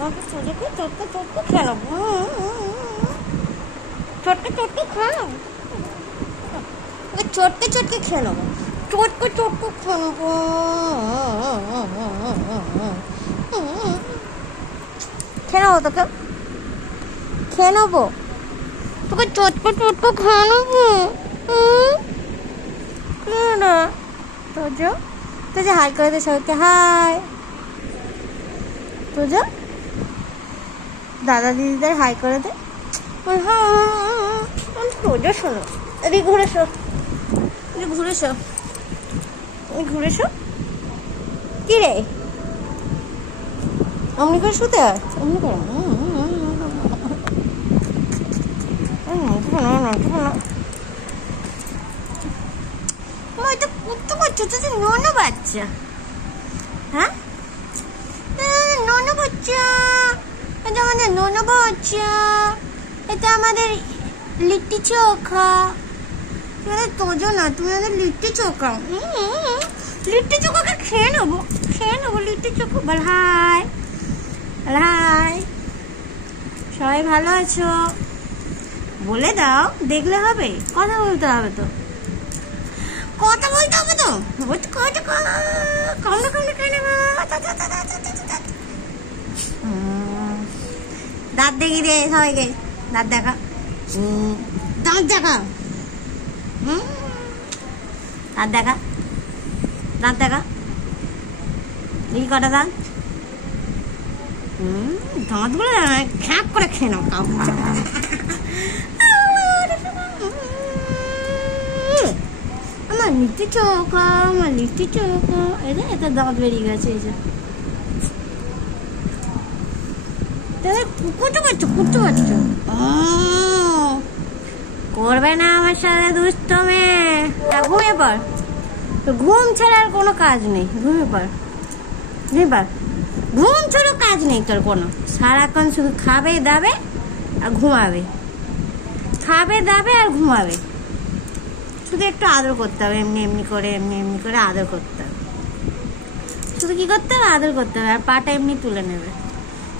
আমাকে সোজাকে চটকে চটকে খেলো, চটকে চটকে খেলো, চটকে চটকে খেলো, চটকে চটকে খেলো, খেয়ে নেবো তোকে, খেয়ে নেবো তোকে, চটকে চটকে খেয়ে নেবো। তোজো তোজো হাই করে দে সবাইকে, হাই তোজো, দাদা দিদিদের হাই করে দে। তোজো শোনো, এদিকে ঘুরে শো, ঘুরে শো, ঘুরে শো। কি রে অমনি করে শুতে হয়, অমনি করে কুত্তো করছো তো, নোনো বাচ্চা, হ্যাঁ নোনো বাচ্চা, এটা আমাদের নোনো বাচ্চা, এটা আমাদের লিট্টি চোখা। তোজো না, তুমি আমাদের লিট্টি চোখা, লিট্টি চোখাকে খেয়ে নেবো, খেয়ে নেবো লিট্টি চোখা। বল হাই, হাই, সবাই ভালো আছো বলে দাও, দেখলে হবে, কথা বলতে হবে তো, কথা বলতে হবে তো, দাঁত দেখি রে সবাইকে, দাঁত দেখা, দাঁত দেখা, দাঁত দেখা, দাঁত দেখা, এই কটা দাঁত, দাঁতগুলো খ্যাপ করে খেয়ে নাও। আমার লিট্টি চোখা, আমার লিট্টি চোখা, এই যে এটা দাঁত বেরিয়ে গেছে, এই যে কুচু করছো, কুচু করছো, করবে না আমার সাথে দুষ্ট মেয়ে, ঘুমিয়ে পড়, ঘুম ছাড়া আর কোনো কাজ নেই, ঘুমিয়ে পড়, ঘুমিয়ে পড়, ঘুম ছাড়া কাজ নেই তোর কোনো, সারাক্ষণ শুধু খাবে দাবে আর ঘুমাবে, খাবে দাবে আর ঘুমাবে, শুধু একটু আদর করতে হবে, এমনি এমনি করে, এমনি এমনি করে আদর করতে হবে, শুধু কি করতে হবে, আদর করতে হবে, আর পাটা এমনি তুলে নেবে,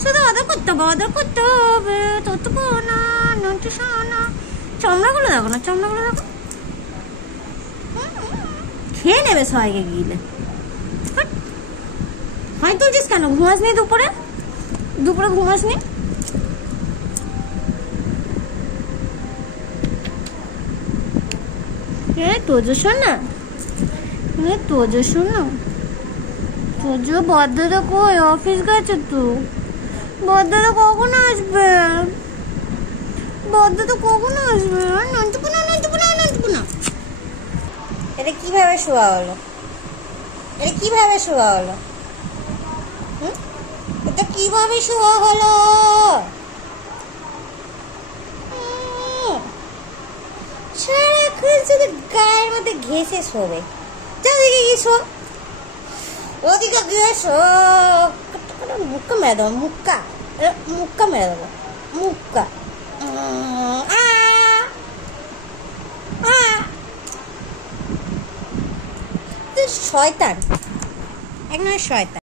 শুধু আদর করতে হবে, আদর করতে হবে, ততক্ষণ না নন্টু শোনা, চামড়াগুলো দেখো না, চামড়াগুলো দেখো, খেয়ে নেবে সবাইকে গিলে। হয় তুলছিস কেন, ঘুমাস নি দুপুরে, দুপুরে ঘুমাস নি? তোজো শোনা, তোজো শোনা, তোজো বদ্দাদা কই, অফিস গেছে তো, বদ্দাদা কখন আসবে, বদ্দাদা কখন আসবে? নন্টুপুনা, নন্টুপুনা, নন্টুপুনা, এটা কিভাবে শোয়া হলো, এটা কিভাবে শোয়া হলো, এটা কিভাবে শোয়া হলো? সারাক্ষণ শুধু গায়ের মধ্যে ঘেসে শোবে, চারদিকে গিয়ে শো, ওদিকে গিয়ে শো, মুক্কা মেরে দেবো, মুক্কা, মুক্কা মেরে দেবো, মুক্কা, শয়তান, এক নয় শয়তান।